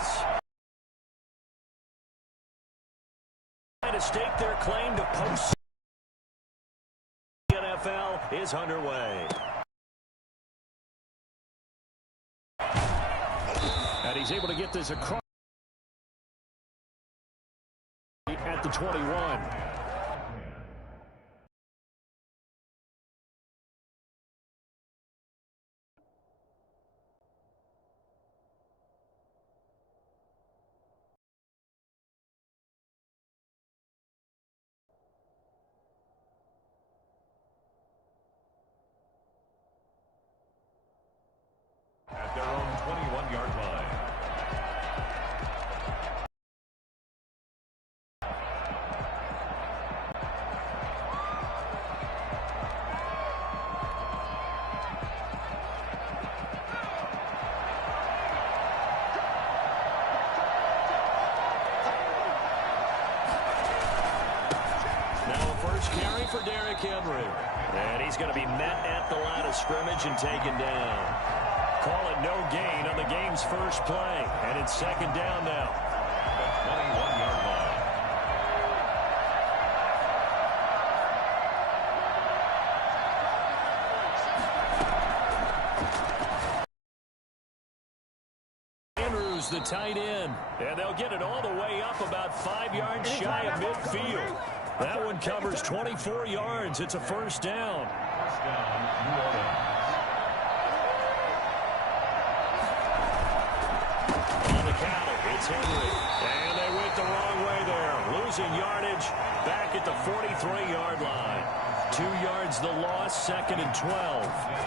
Saints. Trying to stake their claim to post. The NFL is underway. And he's able to get this across at the 21. At their own 21-yard line. Now a first carry for Derrick Henry. And he's going to be met at the line of scrimmage and taken down. Call it no gain on the game's first play. And it's second down now. The 21-yard line. Andrews, the tight end. And they'll get it all the way up about 5 yards shy of midfield. That one covers 24 yards. It's a first down. First down, New Orleans. On the counter, it's Henry. And they went the wrong way there. Losing yardage back at the 43-yard line. 2 yards the loss, second and 12.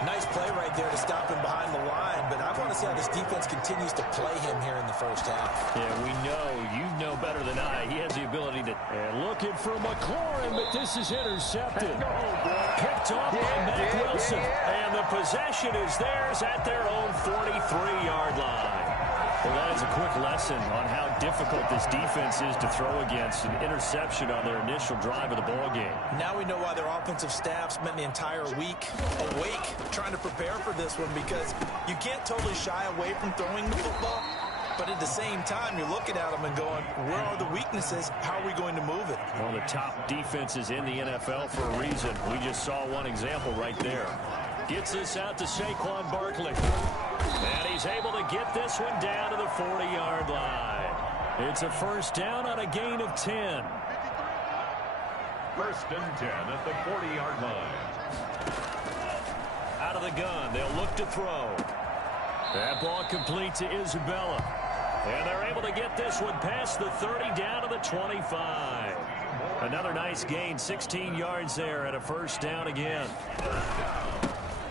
Nice play right there to stop him behind the line, but I want to see how this defense continues to play him here in the first half. Yeah, we know. You know better than I. He has the ability to... And looking for McLaurin, but this is intercepted. Picked off by Mack Wilson. And the possession is theirs at their own 43-yard line. Well, that is a quick lesson on how difficult this defense is to throw against. An interception on their initial drive of the ball game. Now we know why their offensive staff spent the entire week awake trying to prepare for this one, because you can't totally shy away from throwing the football, but at the same time you're looking at them and going, where are the weaknesses? How are we going to move it? One of the top defenses in the NFL for a reason. We just saw one example right there. Gets this out to Saquon Barkley. And he's able to get this one down to the 40-yard line. It's a first down on a gain of 10. First and 10 at the 40-yard line. Out of the gun, they'll look to throw. That ball complete to Isabella. And they're able to get this one past the 30 down to the 25. Another nice gain, 16 yards there and a first down again.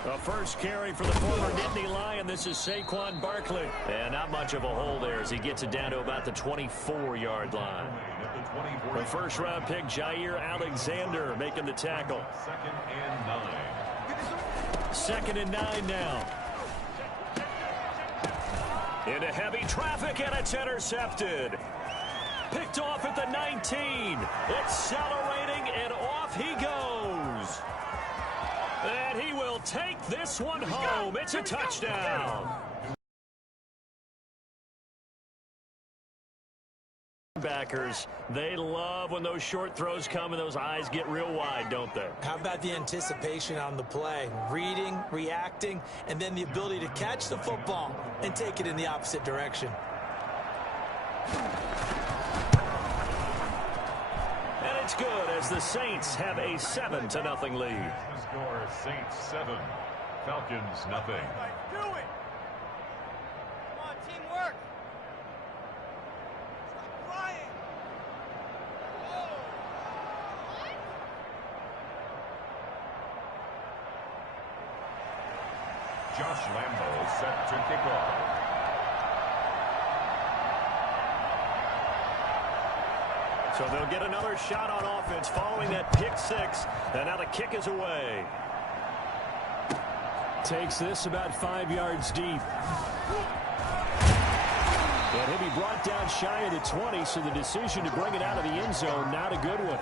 A first carry for the former Nittany Lion. This is Saquon Barkley. And not much of a hole there as he gets it down to about the 24-yard line. The first-round pick, Jair Alexander, making the tackle. Second and 9 now. Into heavy traffic, and it's intercepted. Picked off at the 19. Accelerating, and off he goes. And he will take this one home. It's a touchdown. Backers, they love when those short throws come and those eyes get real wide, don't they? How about the anticipation on the play? Reading, reacting, and then the ability to catch the football and take it in the opposite direction. And it's good as the Saints have a 7-0 lead. Score Saints 7, Falcons nothing. Do it! Come on, teamwork! Stop crying! Josh Lambo set to kick off. So they'll get another shot on offense following that pick six. And now the kick is away. Takes this about 5 yards deep. And he'll be brought down shy of the 20, so the decision to bring it out of the end zone, not a good one.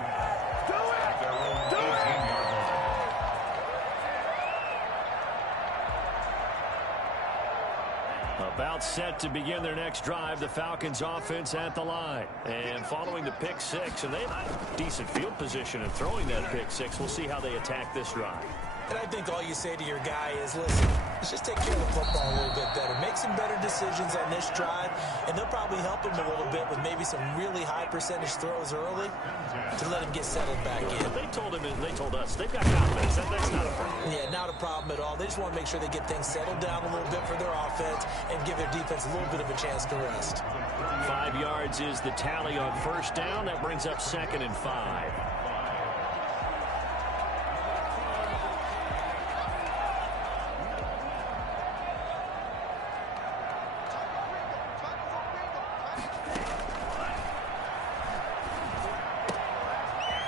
About set to begin their next drive, the Falcons offense at the line. And following the pick six, and they have decent field position in throwing that pick six. We'll see how they attack this drive. And I think all you say to your guy is, listen, let's just take care of the football a little bit better. Make some better decisions on this drive, and they'll probably help him a little bit with maybe some really high percentage throws early to let him get settled back in. They told him, and they told us, they've got confidence. That's not a problem. Yeah, not a problem at all. They just want to make sure they get things settled down a little bit for their offense and give their defense a little bit of a chance to rest. 5 yards is the tally on first down. That brings up 2nd and 5.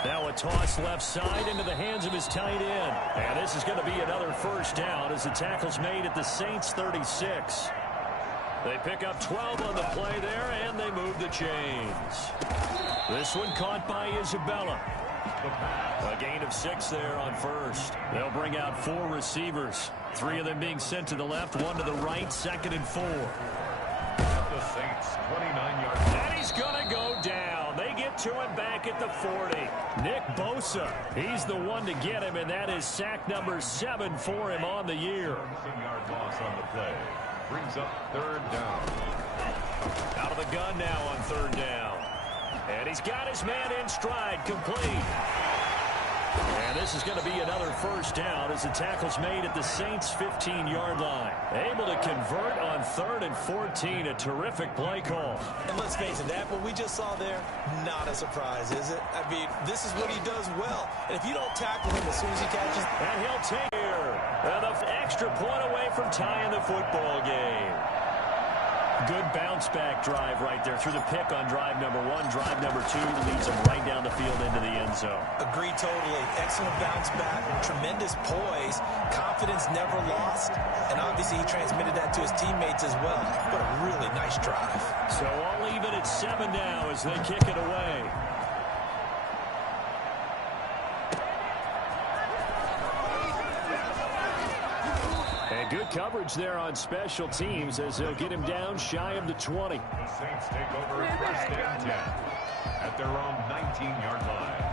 Now a toss left side into the hands of his tight end. And this is going to be another first down as the tackle's made at the Saints 36. They pick up 12 on the play there, and they move the chains. This one caught by Isabella. A gain of 6 there on first. They'll bring out 4 receivers. 3 of them being sent to the left, 1 to the right, 2nd and 4. The Saints, 29 yards. And he's going to go down. They get to him back at the 40. Nick Bosa, he's the one to get him, and that is sack number 7 for him on the year. 7-yard loss on the play. Brings up 3rd down. Out of the gun now on 3rd down. And he's got his man in stride, complete. And this is going to be another first down as the tackle's made at the Saints' 15-yard line. Able to convert on 3rd and 14. A terrific play call. And let's face it, that what we just saw there, not a surprise, is it? I mean, this is what he does well. And if you don't tackle him as soon as he catches... And he'll take here. And an extra point away from tying the football game. Good bounce-back drive right there through the pick on drive number 1. Drive number 2 leads him right down the field into the end zone. Agreed totally. Excellent bounce-back, tremendous poise, confidence never lost, and obviously he transmitted that to his teammates as well. What a really nice drive. So all even at 7 now as they kick it away. And good coverage there on special teams as they'll get him down shy of the 20. The Saints take over 1st and 10 at their own 19-yard line.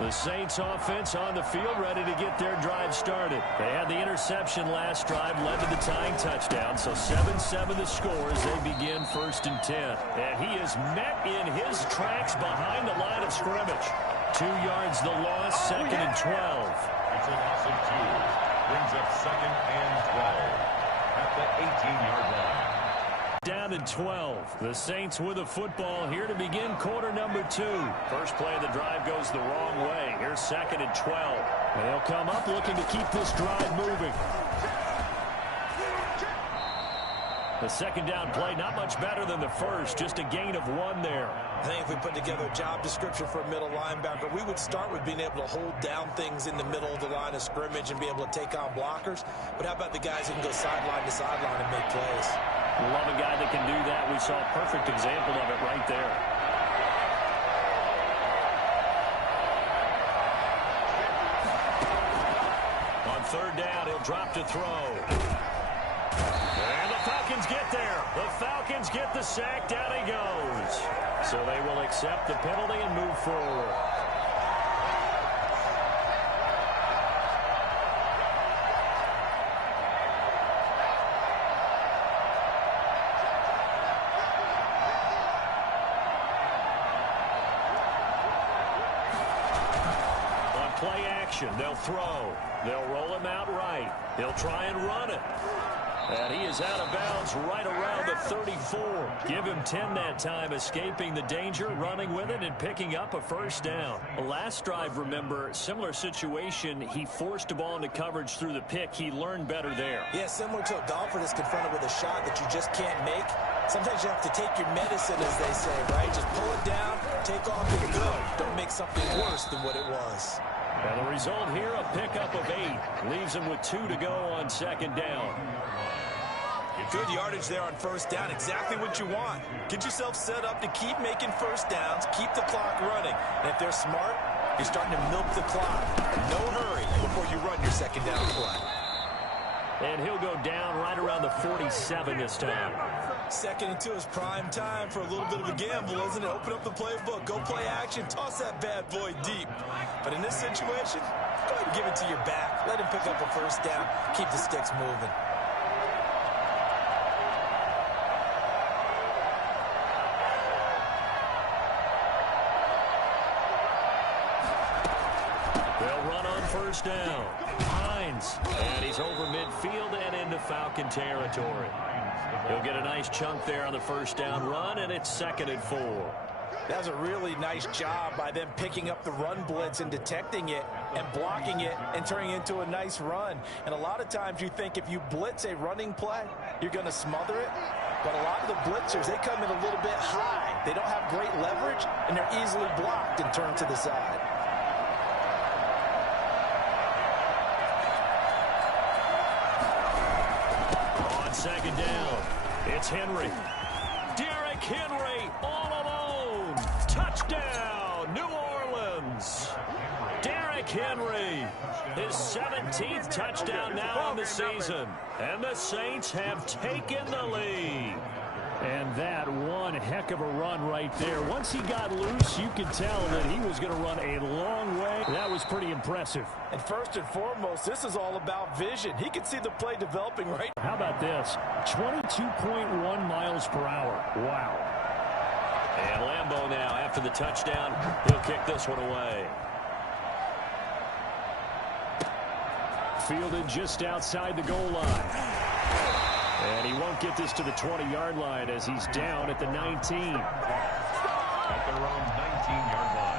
The Saints offense on the field ready to get their drive started. They had the interception last drive, led to the tying touchdown. So 7-7 the score as they begin 1st and 10. And he is met in his tracks behind the line of scrimmage. 2 yards the loss, 2nd and 12. It's a loss of 2. Brings up 2nd and 12 at the 18-yard line. Down to 12. The Saints with the football here to begin quarter number 2. First play of the drive goes the wrong way. Here's 2nd and 12. They'll come up looking to keep this drive moving. The 2nd down play, not much better than the first, just a gain of 1 there. I think if we put together a job description for a middle linebacker, we would start with being able to hold down things in the middle of the line of scrimmage and be able to take on blockers. But how about the guys who can go sideline to sideline and make plays? Love a guy that can do that. We saw a perfect example of it right there. On 3rd down, he'll drop to throw. And the Falcons get there. The Falcons get the sack. Down he goes. So they will accept the penalty and move forward. On play action, they'll throw. They'll roll him out right. He'll try and run it. And he is out of bounds right around the 34. Give him 10 that time, escaping the danger, running with it, and picking up a first down. Last drive, remember, similar situation. He forced a ball into coverage through the pick. He learned better there. Yeah, similar to a golfer that's confronted with a shot that you just can't make. Sometimes you have to take your medicine, as they say, right? Just pull it down, take off and go. Don't make something worse than what it was. And the result here, a pickup of 8. Leaves him with 2 to go on 2nd down. Good yardage there on 1st down. Exactly what you want. Get yourself set up to keep making first downs, keep the clock running. And if they're smart, You're starting to milk the clock. No hurry before you run your second down play. And he'll go down right around the 47 this time. Second and 2 is prime time for a little bit of a gamble, isn't it? Open up the playbook, go play action, toss that bad boy deep. But in this situation, go ahead and give it to your back. Let him pick up a first down. Keep the sticks moving. They'll run on first down. Hines, and he's over midfield and into Falcon territory. He'll get a nice chunk there on the first down run, and it's 2nd and 4. That was a really nice job by them picking up the run blitz and detecting it and blocking it and turning it into a nice run. And a lot of times you think if you blitz a running play, you're going to smother it. But a lot of the blitzers, they come in a little bit high. They don't have great leverage, and they're easily blocked and turned to the side. On second down, it's Henry. Derrick Henry all alone. Touchdown, New Orleans. Derrick Henry, his 17th touchdown now on the season. And the Saints have taken the lead. And that one heck of a run right there. Once he got loose, you could tell that he was going to run a long way. That was pretty impressive. And first and foremost, this is all about vision. He can see the play developing right now. How about this? 22.1 miles per hour. Wow. And Lambeau now, after the touchdown, he'll kick this one away. Fielded just outside the goal line. And he won't get this to the 20-yard line as he's down at the 19. At their own 19-yard line.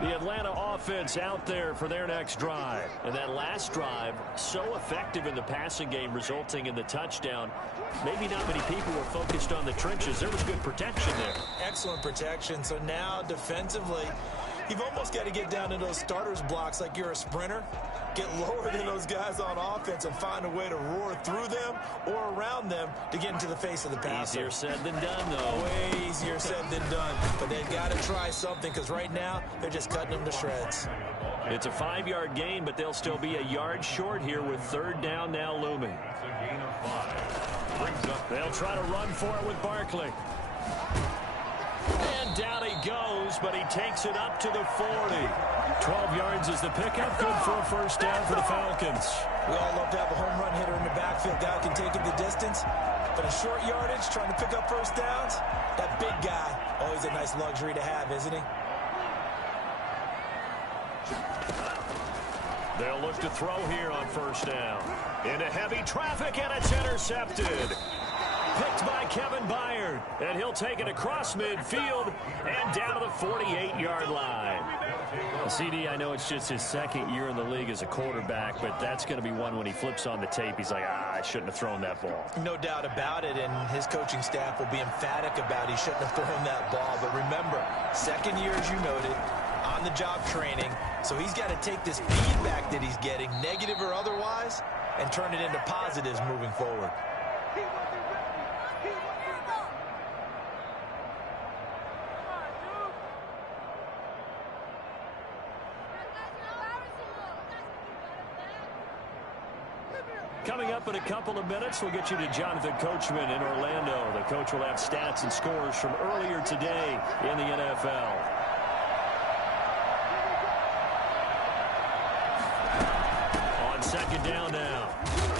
The Atlanta offense out there for their next drive. And that last drive, so effective in the passing game, resulting in the touchdown. Maybe not many people were focused on the trenches. There was good protection there. Excellent protection. So now defensively, you've almost got to get down to those starters blocks like you're a sprinter. Get lower than those guys on offense and find a way to roar through them or around them to get into the face of the passer. Easier said than done, though. Way easier said than done. But they've got to try something because right now they're just cutting them to shreds. It's a 5-yard gain, but they'll still be a yard short here with third down now looming. It's a gain of 5. Brings up. They'll try to run for it with Barkley. And down he goes, but he takes it up to the 40. 12 yards is the pickup. Good for a first down for the Falcons. We all love to have a home run hitter in the backfield. Guy can take it the distance. But in short yardage, trying to pick up first downs, that big guy, always a nice luxury to have, isn't he? They'll look to throw here on first down. Into heavy traffic, and it's intercepted. Picked by Kevin Byard, and he'll take it across midfield and down to the 48-yard line. CD, I know it's just his second year in the league as a quarterback, but that's going to be one when he flips on the tape. He's like, I shouldn't have thrown that ball. No doubt about it, and his coaching staff will be emphatic about he shouldn't have thrown that ball. But remember, second year, as you noted, on-the-job training, so he's got to take this feedback that he's getting, negative or otherwise, and turn it into positives moving forward. Coming up in a couple of minutes, we'll get you to Jonathan Coachman in Orlando. The coach will have stats and scores from earlier today in the NFL. On second down now,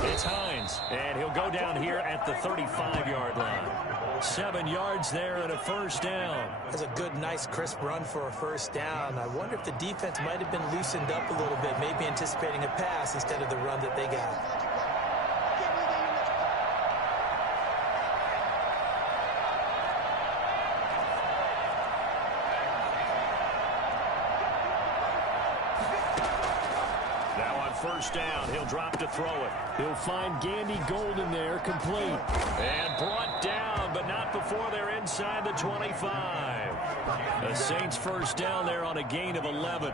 it's Hines, and he'll go down here at the 35-yard line. 7 yards there and a first down. That's a good, nice, crisp run for a first down. I wonder if the defense might have been loosened up a little bit, maybe anticipating a pass instead of the run that they got. First down, he'll drop to throw it. He'll find Gandy Golden there, complete. And brought down, but not before they're inside the 25. The Saints first down there on a gain of 11.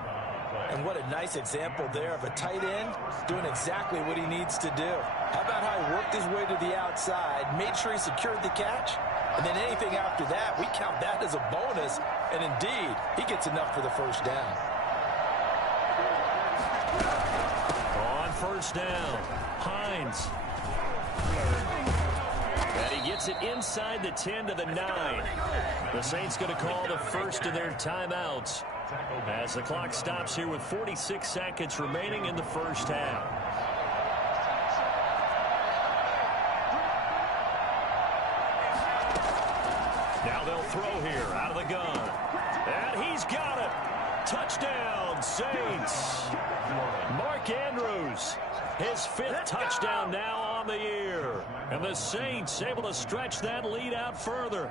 And what a nice example there of a tight end doing exactly what he needs to do. How about how he worked his way to the outside, made sure he secured the catch, and then anything after that, we count that as a bonus. And indeed, he gets enough for the first down. On first down, Hines. And he gets it inside the 10 to the 9. The Saints going to call the first of their timeouts as the clock stops here with 46 seconds remaining in the first half. Now they'll throw here out of the gun. And he's got it. Touchdown, Saints. Mark Andrews, his 5th touchdown now on the year. And the Saints able to stretch that lead out further.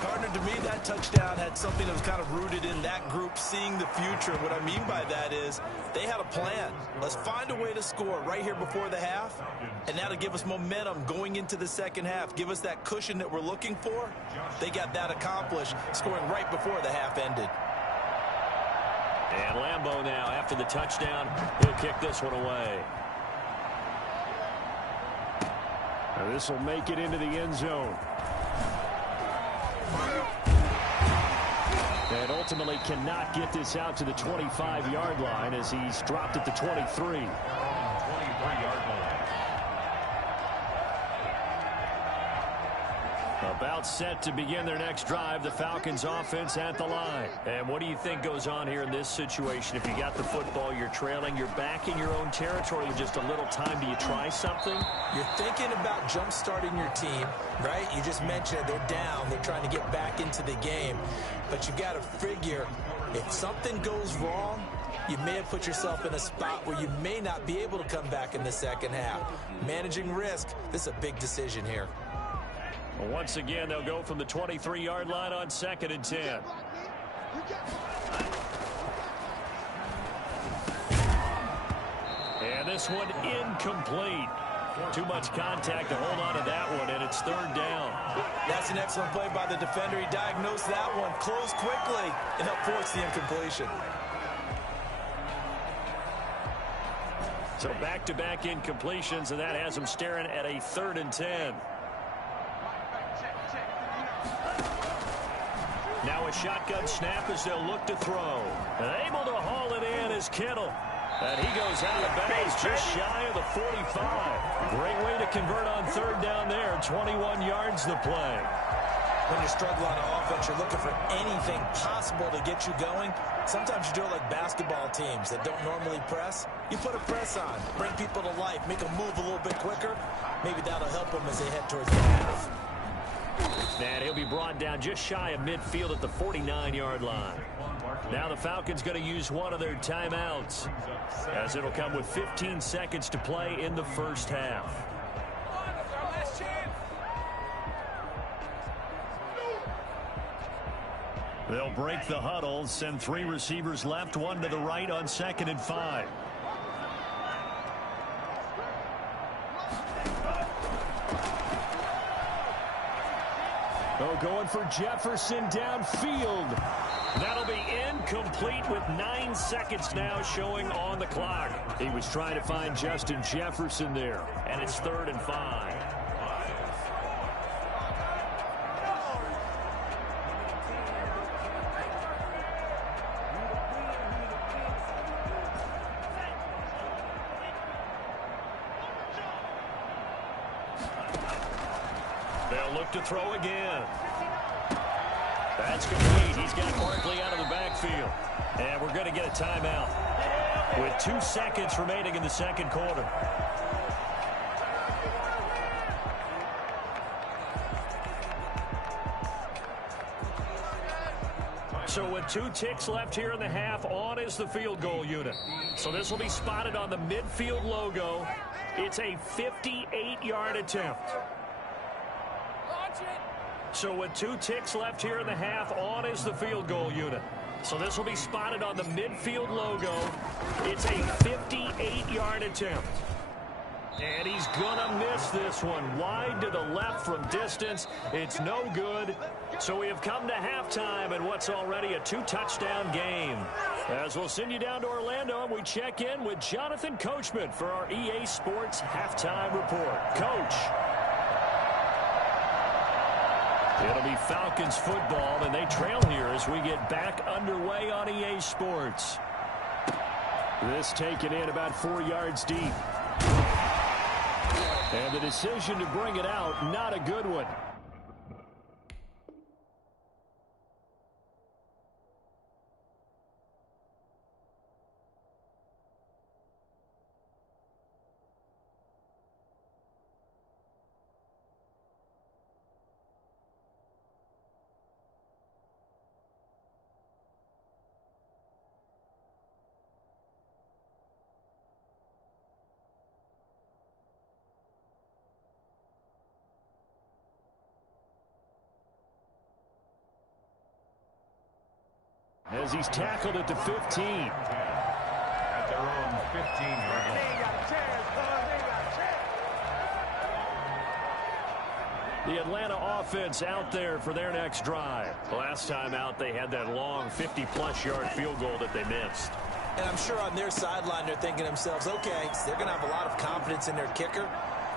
Gardner, to me, that touchdown had something that was kind of rooted in that group seeing the future. What I mean by that is they had a plan. Let's find a way to score right here before the half, and that'll give us momentum going into the second half, give us that cushion that we're looking for. They got that accomplished, scoring right before the half ended. And Lambeau now, after the touchdown, he'll kick this one away. Now this will make it into the end zone. And ultimately cannot get this out to the 25-yard line as he's dropped at the 23. 23-yard line. About set to begin their next drive, the Falcons offense at the line. And what do you think goes on here in this situation? If you got the football, you're trailing, you're back in your own territory with just a little time. Do you try something? You're thinking about jump-starting your team, right? You just mentioned it. They're down. They're trying to get back into the game. But you got to figure if something goes wrong, you may have put yourself in a spot where you may not be able to come back in the second half. Managing risk, this is a big decision here. Well, once again, they'll go from the 23-yard line on 2nd and 10. And this one incomplete. Too much contact to hold on to that one, and it's 3rd down. That's an excellent play by the defender. He diagnosed that one, closed quickly, and helped force the incompletion. So back-to-back incompletions, and that has them staring at a 3rd and 10. Now a shotgun snap as they'll look to throw. And able to haul it in is Kittle. And he goes out of bounds just shy of the 45. Great way to convert on 3rd down there. 21 yards the play. When you struggle on offense, you're looking for anything possible to get you going. Sometimes you do it like basketball teams that don't normally press. You put a press on, bring people to life, make them move a little bit quicker. Maybe that'll help them as they head towards the half. And he'll be brought down just shy of midfield at the 49-yard line. Now the Falcons going to use one of their timeouts as it'll come with 15 seconds to play in the first half. They'll break the huddle, send 3 receivers left, 1 to the right on 2nd and 5. Oh, going for Jefferson downfield. That'll be incomplete with 9 seconds now showing on the clock. He was trying to find Justin Jefferson there, and it's 3rd and 5. They'll look to throw again. That's complete. He's got Barkley out of the backfield. And we're going to get a timeout with 2 seconds remaining in the second quarter. So with 2 ticks left here in the half, on is the field goal unit. So this will be spotted on the midfield logo. It's a 58-yard attempt. So with 2 ticks left here in the half, on is the field goal unit. So this will be spotted on the midfield logo. It's a 58-yard attempt. And he's going to miss this one. Wide to the left from distance. It's no good. So we have come to halftime in what's already a 2-touchdown game. As we'll send you down to Orlando, and we check in with Jonathan Coachman for our EA Sports Halftime Report. Coach. It'll be Falcons football, and they trail here as we get back underway on EA Sports. This taken in about 4 yards deep. And the decision to bring it out, not a good one. As he's tackled at the 15. At their own 15-yard line. The Atlanta offense out there for their next drive. Last time out, they had that long 50-plus yard field goal that they missed. And I'm sure on their sideline, they're thinking to themselves, okay, they're going to have a lot of confidence in their kicker.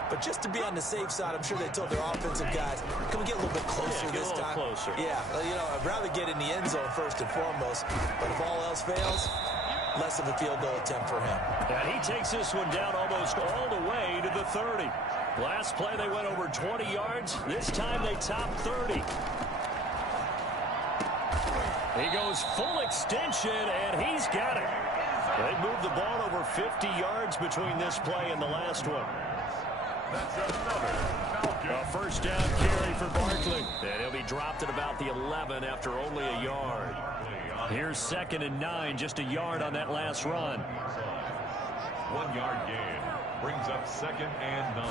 But just to be on the safe side, I'm sure they told their offensive guys, can we get a little bit closer this time? Closer. Yeah, you know, I'd rather get in the end zone first and foremost. But if all else fails, less of a field goal attempt for him. And he takes this one down almost all the way to the 30. Last play, they went over 20 yards. This time, they top 30. He goes full extension, and he's got it. They moved the ball over 50 yards between this play and the last one. That's another Falcon. A first down carry for Barkley. And he'll be dropped at about the 11 after only a yard. Here's 2nd and 9, just a yard on that last run. 1 yard gain brings up 2nd and 9.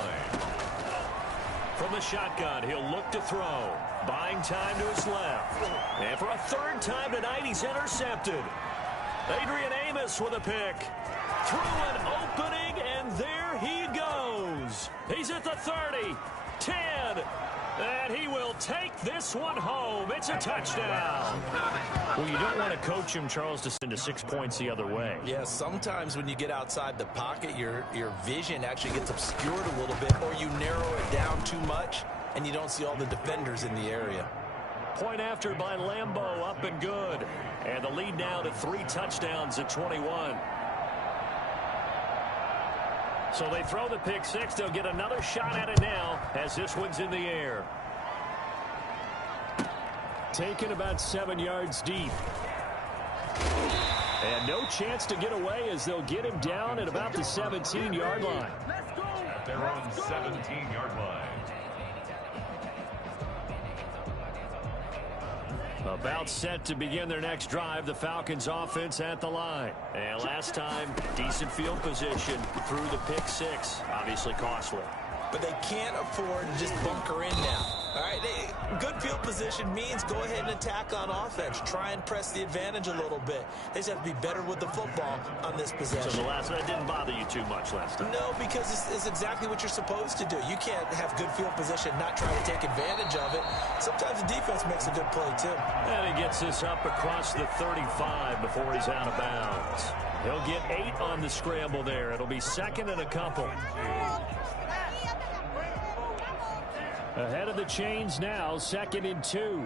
From the shotgun, he'll look to throw. Buying time to his left. And for a 3rd time tonight, he's intercepted. Adrian Amos with a pick. Through an opening, and there he goes. He's at the 30, 10, and he will take this one home. It's a touchdown. Well, you don't want to coach him, Charles, to send to 6 points the other way. Yeah, sometimes when you get outside the pocket, your vision actually gets obscured a little bit, or you narrow it down too much, and you don't see all the defenders in the area. Point after by Lambeau, up and good. And the lead now to 3 touchdowns at 21. So they throw the pick 6. They'll get another shot at it now as this one's in the air. Taken about 7 yards deep. And no chance to get away as they'll get him down at about the 17-yard line. At their own 17-yard line. About set to begin their next drive, the Falcons offense at the line. And last time, decent field position through the pick 6. Obviously costly. But they can't afford to just bunker in now. All right, good field position means go ahead and attack on offense. Try and press the advantage a little bit. They just have to be better with the football on this possession. So the last one didn't bother you too much last time? No, because it's exactly what you're supposed to do. You can't have good field position, not try to take advantage of it. Sometimes the defense makes a good play, too. And he gets this up across the 35 before he's out of bounds. He'll get 8 on the scramble there. It'll be 2nd and a couple. Ahead of the chains now, 2nd and 2.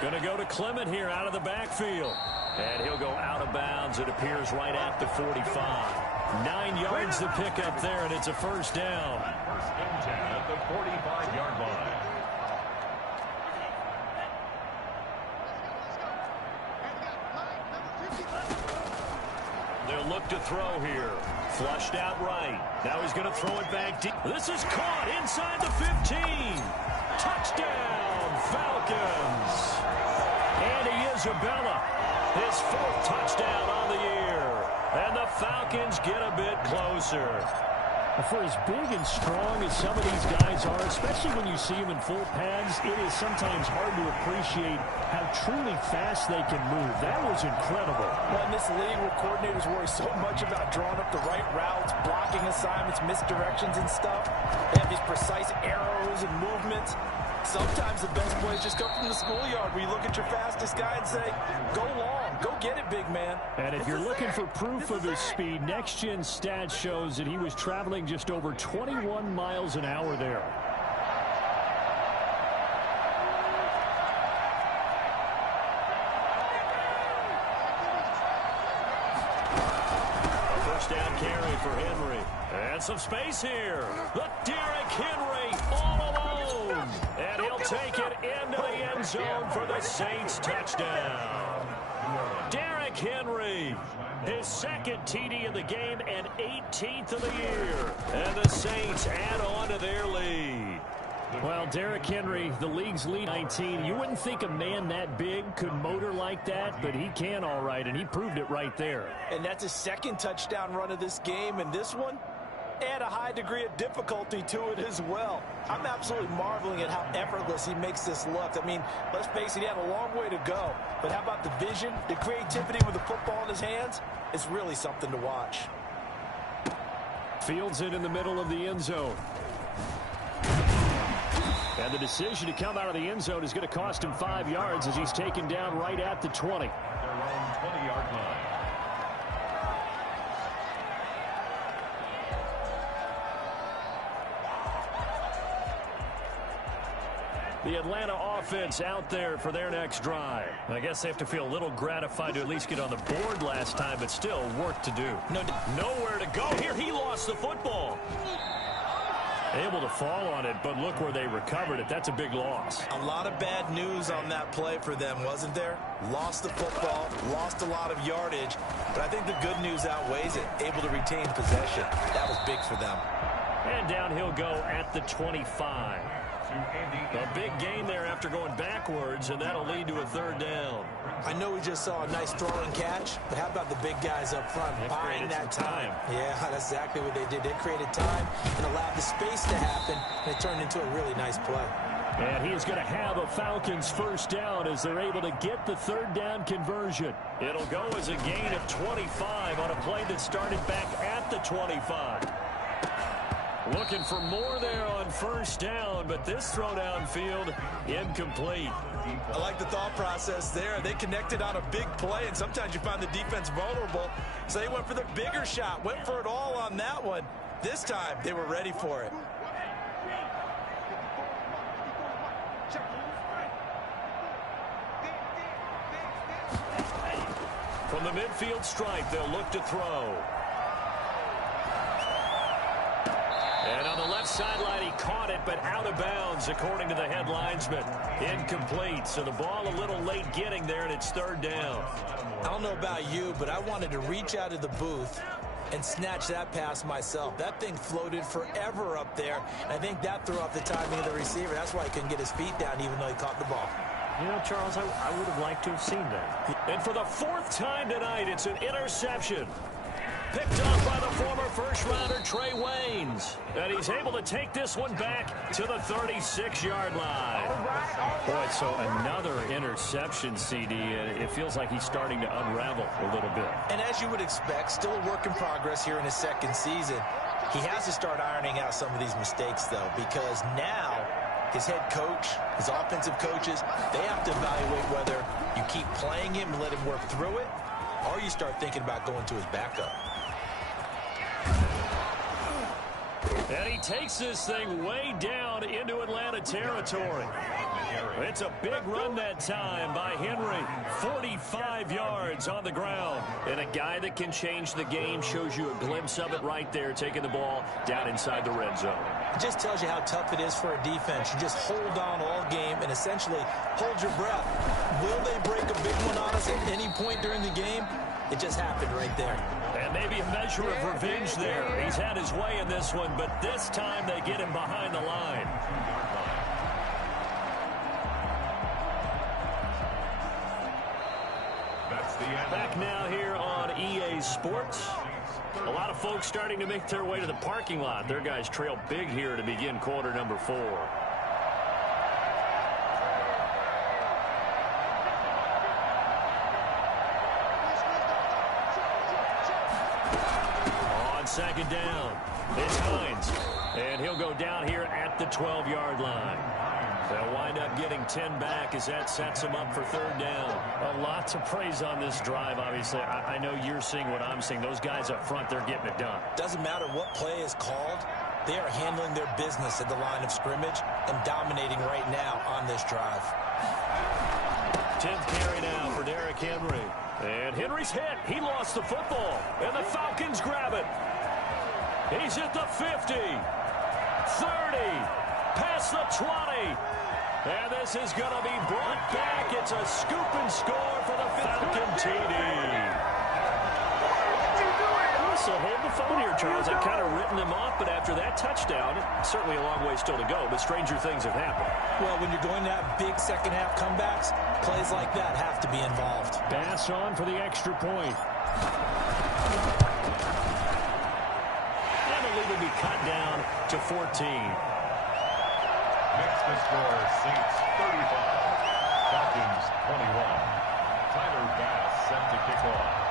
Going to go to Clement here out of the backfield. And he'll go out of bounds, it appears, right at the 45. 9 yards to pick up there, and it's a first down. 1st and 10 at the 45-yard line. They'll look to throw here. Flushed out right. Now he's going to throw it back deep. This is caught inside the 15. Touchdown, Falcons. Andy Isabella, his 4th touchdown on the year. And the Falcons get a bit closer. For as big and strong as some of these guys are, especially when you see them in full pads, it is sometimes hard to appreciate how truly fast they can move. That was incredible. Well, in this league where coordinators worry so much about drawing up the right routes, blocking assignments, misdirections and stuff, they have these precise arrows and movements. Sometimes the best plays just come from the schoolyard where you look at your fastest guy and say, go long, go get it, big man. And if you're looking for proof of his speed, Next Gen Stats shows that he was traveling just over 21 miles an hour there. First down carry for Henry. And some space here. But Derrick Henry all alone. And he'll take it into the end zone for the Saints touchdown. Derrick Henry, his second TD of the game and 18th of the year. And the Saints add on to their lead. Well, Derrick Henry, the league's lead 19. You wouldn't think a man that big could motor like that, but he can all right, and he proved it right there. And that's his second touchdown run of this game, and this one, add a high degree of difficulty to it as well. I'm absolutely marveling at how effortless he makes this look. I mean, let's face it, he had a long way to go. But how about the vision, the creativity with the football in his hands? It's really something to watch. Fields it in the middle of the end zone. And the decision to come out of the end zone is going to cost him 5 yards as he's taken down right at the 20. Their own 20-yard line. The Atlanta offense out there for their next drive. I guess they have to feel a little gratified to at least get on the board last time, but still work to do. Nowhere to go here. He lost the football. Able to fall on it, but look where they recovered it. That's a big loss. A lot of bad news on that play for them, wasn't there? Lost the football, lost a lot of yardage, but I think the good news outweighs it. Able to retain possession. That was big for them. And down he'll go at the 25. A big gain there after going backwards, and that'll lead to a third down. I know we just saw a nice throw and catch, but how about the big guys up front buying that time? Yeah, that's exactly what they did. They created time and allowed the space to happen, and it turned into a really nice play. And he is going to have a Falcons first down as they're able to get the third down conversion. It'll go as a gain of 25 on a play that started back at the 25. Looking for more there on first down, but this throw downfield incomplete. I like the thought process there. They connected on a big play, and sometimes you find the defense vulnerable. So they went for the bigger shot, went for it all on that one. This time, they were ready for it. From the midfield stripe, they'll look to throw. And on the left sideline, he caught it, but out of bounds, according to the head linesman. Incomplete, so the ball a little late getting there, and it's third down. I don't know about you, but I wanted to reach out of the booth and snatch that pass myself. That thing floated forever up there, and I think that threw off the timing of the receiver. That's why he couldn't get his feet down, even though he caught the ball. You know, Charles, I would have liked to have seen that. And for the fourth time tonight, it's an interception. Picked up by the former first-rounder Trey Waynes. And he's able to take this one back to the 36-yard line. Boy, so another interception, CD. And it feels like he's starting to unravel a little bit. And as you would expect, still a work in progress here in his second season. He has to start ironing out some of these mistakes, though, because now his head coach, his offensive coaches, they have to evaluate whether you keep playing him and let him work through it, or you start thinking about going to his backup. And he takes this thing way down into Atlanta territory. It's a big run that time by Henry. 45 yards on the ground. And a guy that can change the game shows you a glimpse of it right there, taking the ball down inside the red zone. It just tells you how tough it is for a defense. You just hold on all game and essentially hold your breath. Will they break a big one on us at any point during the game? It just happened right there. And maybe a measure of revenge there. He's had his way in this one, but this time they get him behind the line. Back now here on EA Sports. A lot of folks starting to make their way to the parking lot. Their guys trail big here to begin quarter number 4. On second down, it's Hines. And he'll go down here at the 12-yard line. They'll wind up getting 10 back as that sets them up for third down. A lot to praise on this drive, obviously. I know you're seeing what I'm seeing. Those guys up front, they're getting it done. Doesn't matter what play is called. They are handling their business at the line of scrimmage and dominating right now on this drive. 10th carry now for Derrick Henry. And Henry's hit. He lost the football. And the Falcons grab it. He's at the 50. 30. Past the 20. And this is going to be brought back. It's a scoop and score for the Falcon TD. So hold the phone here, Charles. I've kind of written them off, but after that touchdown, certainly a long way still to go, but stranger things have happened. Well, when you're going to have big second-half comebacks, plays like that have to be involved. Pass on for the extra point. And the lead will be cut down to 14. Makes the score Saints 35, Falcons 21. Tyler Bass set to kick off.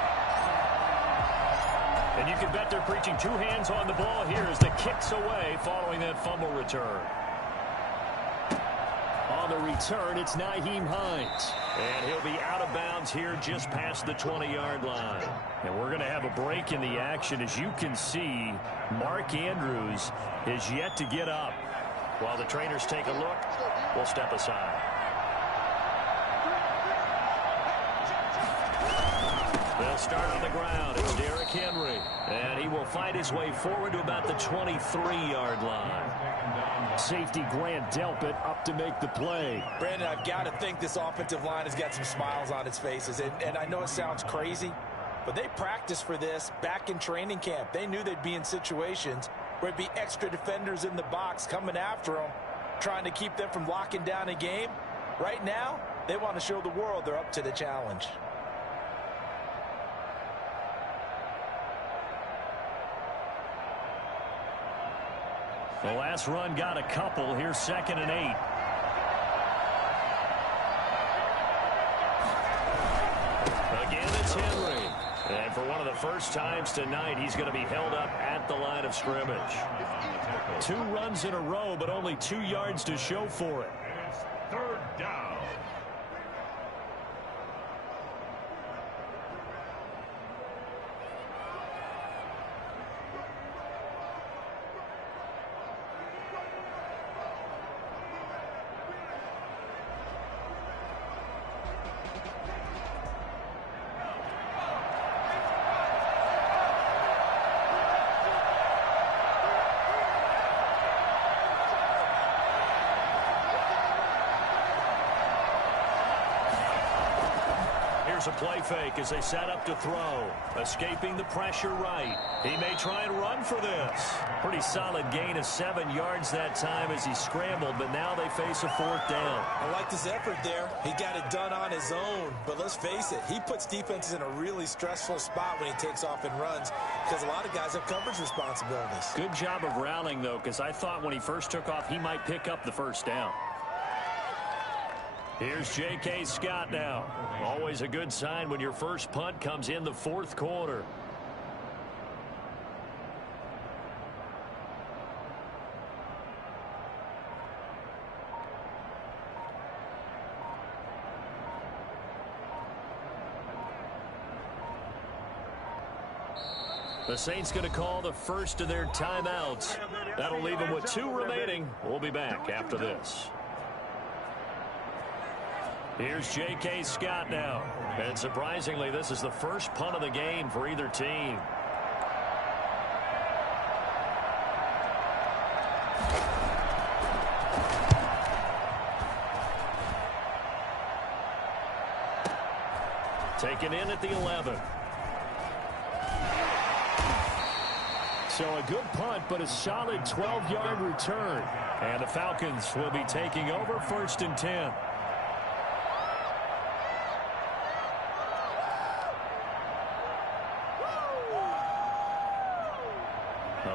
And you can bet they're preaching two hands on the ball here as the kick's away following that fumble return. On the return, it's Nyheim Hines. And he'll be out of bounds here just past the 20-yard line. And we're going to have a break in the action. As you can see, Mark Andrews is yet to get up. While the trainers take a look, we'll step aside. They'll start on the ground. It's Derrick Henry. And he will find his way forward to about the 23-yard line. Safety Grant Delpit up to make the play. Brandon, I've got to think this offensive line has got some smiles on its faces. And I know it sounds crazy, but they practiced for this back in training camp. They knew they'd be in situations where it'd be extra defenders in the box coming after them, trying to keep them from locking down a game. Right now, they want to show the world they're up to the challenge. The last run got a couple. Here's 2nd and 8. Again, it's Henry. And for one of the first times tonight, he's going to be held up at the line of scrimmage. 2 runs in a row, but only 2 yards to show for it. It's third down. Here's a play fake as they set up to throw. Escaping the pressure right. He may try and run for this. Pretty solid gain of 7 yards that time as he scrambled, but now they face a 4th down. I like this effort there. He got it done on his own. But let's face it, he puts defenses in a really stressful spot when he takes off and runs because a lot of guys have coverage responsibilities. Good job of rallying, though, because I thought when he first took off, he might pick up the 1st down. Here's J.K. Scott now. Always a good sign when your first punt comes in the 4th quarter. The Saints going to call the first of their timeouts. That'll leave them with 2 remaining. We'll be back after this. Here's J.K. Scott now. And surprisingly, this is the first punt of the game for either team. Taken in at the 11. So a good punt, but a solid 12-yard return. And the Falcons will be taking over 1st and 10.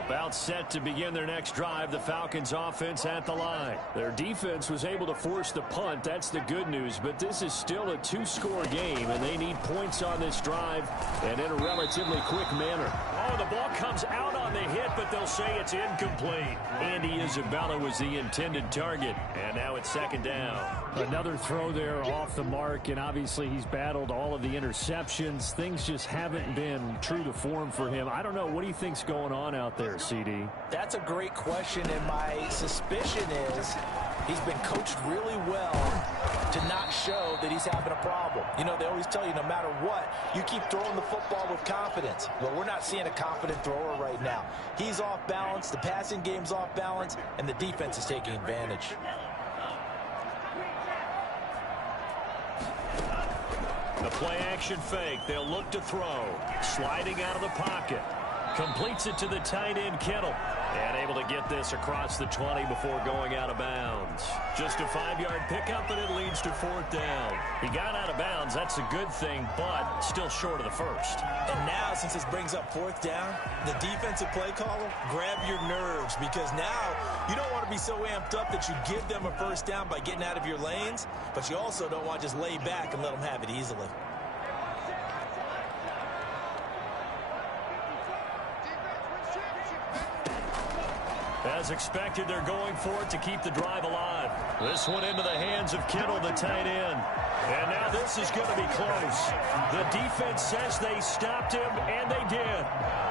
About set to begin their next drive, the Falcons offense at the line. Their defense was able to force the punt. That's the good news, but this is still a 2-score game, and they need points on this drive and in a relatively quick manner. Oh, the ball comes out on the hit. hit, but they'll say it's incomplete. Andy Isabella was the intended target, and now it's second down. Another throw there off the mark, and obviously he's battled all of the interceptions. Things just haven't been true to form for him. I don't know. What do you think's going on out there, CD? That's a great question, and my suspicion is he's been coached really well to not show that he's having a problem. You know, they always tell you no matter what, you keep throwing the football with confidence. Well, we're not seeing a confident thrower right now. He's off balance, the passing game's off balance, and the defense is taking advantage. The play-action fake. They'll look to throw. Sliding out of the pocket. Completes it to the tight end, Kittle. And able to get this across the 20 before going out of bounds. Just a 5-yard pickup, and it leads to fourth down. He got out of bounds. That's a good thing, but still short of the first. And now, since this brings up fourth down, the defensive play caller, grab your nerves, because now you don't want to be so amped up that you give them a first down by getting out of your lanes, but you also don't want to just lay back and let them have it easily. As expected, they're going for it to keep the drive alive. This one into the hands of Kittle, the tight end. And now this is going to be close. The defense says they stopped him, and they did.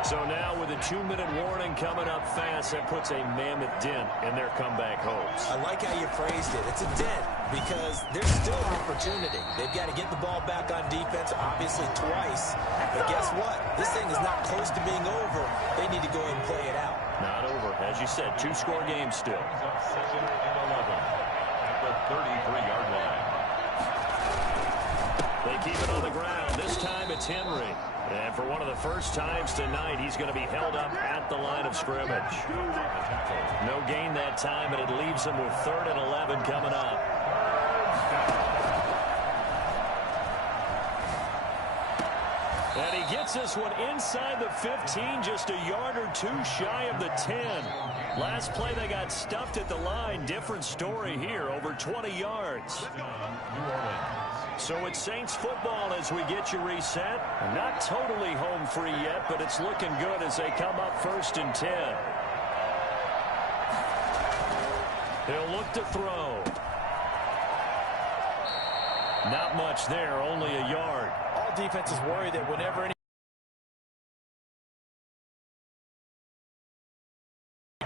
So now with a 2-minute warning coming up fast, that puts a mammoth dent in their comeback hopes. I like how you phrased it. It's a dent because there's still opportunity. They've got to get the ball back on defense, obviously twice. But guess what? This thing is not close to being over. They need to go ahead and play it out. Not over. As you said, 2-score game still. Second and 11 at the 33-yard line. They keep it on the ground. This time it's Henry. And for one of the first times tonight, he's going to be held up at the line of scrimmage. No gain that time, and it leaves him with 3rd and 11 coming up. And he gets this one inside the 15, just a yard or two shy of the 10. Last play, they got stuffed at the line. Different story here, over 20 yards. So it's Saints football as we get you reset. Not totally home free yet, but it's looking good as they come up 1st and 10. He'll look to throw. Not much there, only a yard. All defenses worry that whenever any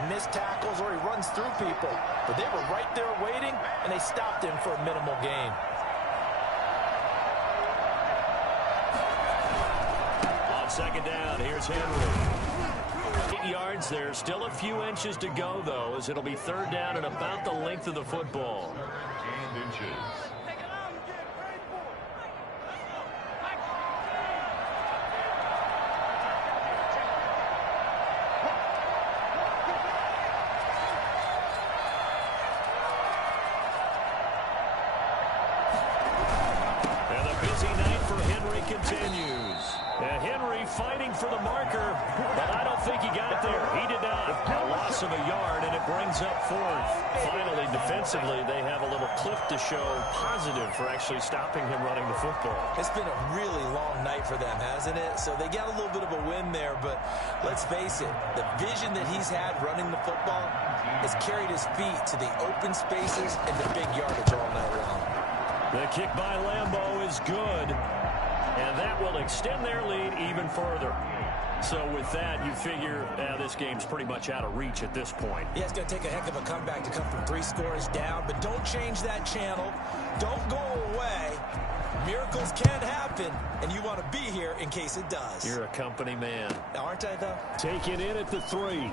missed tackles or he runs through people, but they were right there waiting, and they stopped him for a minimal gain. On second down, here's Henry. 8 yards there. Still a few inches to go, though, as it'll be 3rd down and about the length of the football. And inches. Continues. Henry fighting for the marker, but I don't think he got there. He did not. A loss of a yard, and it brings up 4th. Finally, defensively, they have a little cliff to show positive for actually stopping him running the football. It's been a really long night for them, hasn't it? So they got a little bit of a win there, but let's face it, the vision that he's had running the football has carried his feet to the open spaces and the big yardage all night long. The kick by Lambeau is good. And that will extend their lead even further. So with that, you figure this game's pretty much out of reach at this point. Yeah, it's going to take a heck of a comeback to come from 3 scores down. But don't change that channel. Don't go away. Miracles can happen, and you want to be here in case it does. You're a company man. Aren't I, though? Take it in at the 3.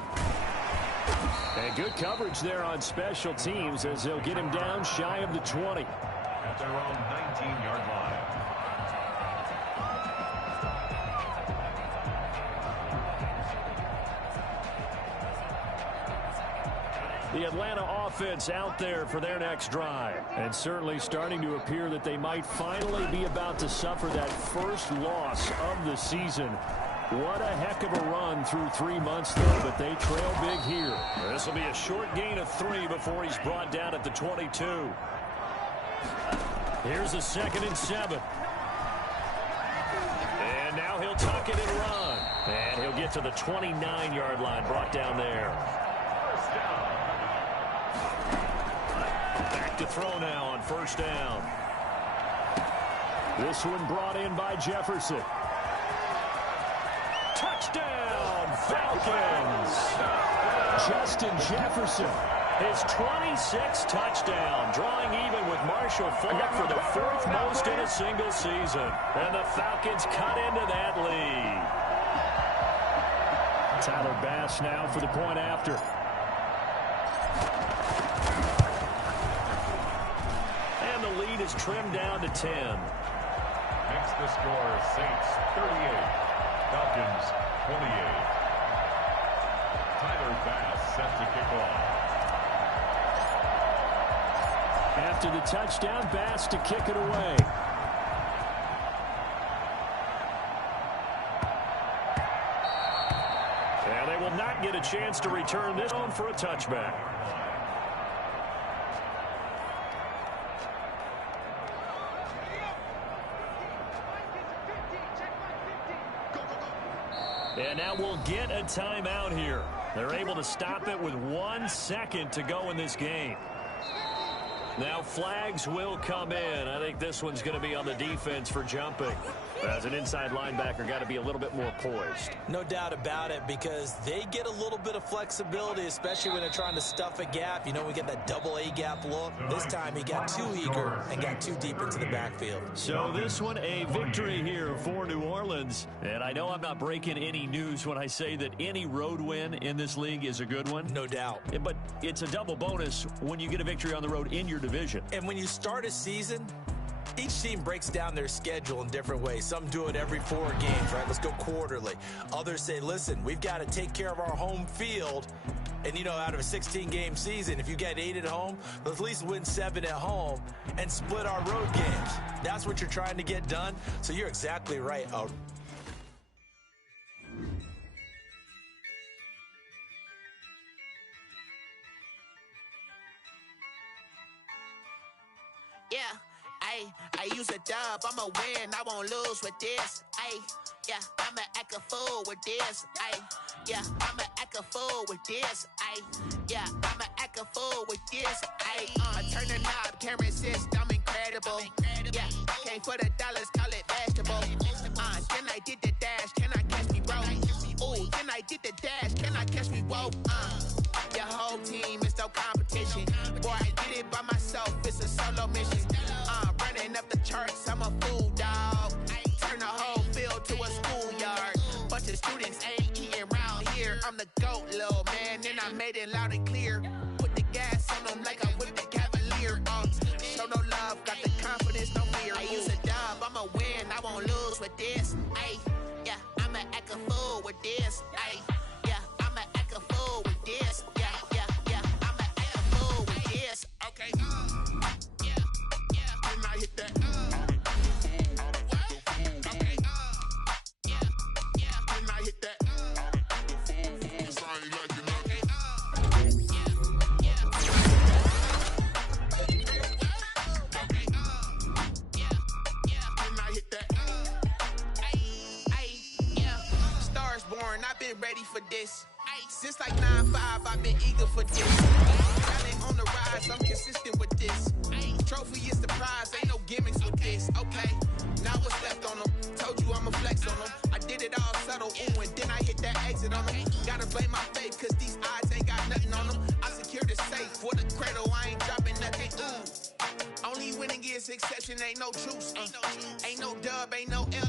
And good coverage there on special teams as they'll get him down shy of the 20. At their own 19-yard line. The Atlanta offense out there for their next drive. And certainly starting to appear that they might finally be about to suffer that first loss of the season. What a heck of a run through 3 months, though, but they trail big here. This will be a short gain of 3 before he's brought down at the 22. Here's a 2nd and 7. And now he'll tuck it and run. And he'll get to the 29-yard line, brought down there. First down. Back to throw now on first down. This one brought in by Jefferson. Touchdown, Falcons! Justin Jefferson. His 26th touchdown, drawing even with Marshall Faulk for the 4th most in a single season. And the Falcons cut into that lead. Tyler Bass now for the point after. And the lead is trimmed down to 10. Makes the score Saints 38, Falcons 28. Tyler Bass set to kick off. After the touchdown, Bass to kick it away. And they will not get a chance to return this one for a touchback. And now we'll get a timeout here. They're able to stop it with 1 second to go in this game. Now flags will come in. I think this one's going to be on the defense for jumping. As an inside linebacker, got to be a little bit more poised. No doubt about it, because they get a little bit of flexibility, especially when they're trying to stuff a gap. You know, we get that double A-gap look. This time he got too eager and got too deep into the backfield. So this one, a victory here for New Orleans. And I know I'm not breaking any news when I say that any road win in this league is a good one. No doubt. But it's a double bonus when you get a victory on the road in your division. And when you start a season, each team breaks down their schedule in different ways. Some do it every 4 games, right? Let's go quarterly. Others say, listen, we've got to take care of our home field. And, you know, out of a 16-game season, if you get 8 at home, let's at least win 7 at home and split our road games. That's what you're trying to get done. So you're exactly right. Yeah, I use a dub, I'ma win, I won't lose with this. Yeah, I'ma act a fool with this. Yeah, I'ma act a fool with this. Yeah, I'ma act a fool with this. I turn the knob, camera assist, I'm incredible. Yeah, came for the dollars, call it basketball. Then I did the dash, can I catch me, bro? Ooh, then I did the dash, can I catch me, whoa? Your whole team is no competition. Boy, I did it by myself, it's a solo mission. Running up the charts, I'm a fool, dog. Turn the whole field to a schoolyard. Bunch of students ain't eating round here. I'm the GOAT, little man, and I made it loud and clear. Put the gas on them like I'm with the Cavalier. Show no love, got the confidence, no fear. I use a dub, I'ma win, I won't lose with this. Yeah, I'ma act a fool with this. Yeah, I'ma act a fool with this. Yeah, I'ma act a fool with this. Okay. Can I hit that? Okay. Can I hit that? Stars born, I've been ready for this. Since like 9-5, I've been eager for this. Talent on the rise, I'm consistent with this. Trophy is the prize, ain't no gimmicks with this. Okay, now what's left on them? Told you I'ma flex on them. I did it all subtle, ooh, and then I hit that exit on them. Gotta blame my faith, cause these odds ain't got nothing on them. I secured the safe for the cradle, I ain't dropping nothing, ooh. Only winning is exception, ain't no truce. Ain't no dub, ain't no L.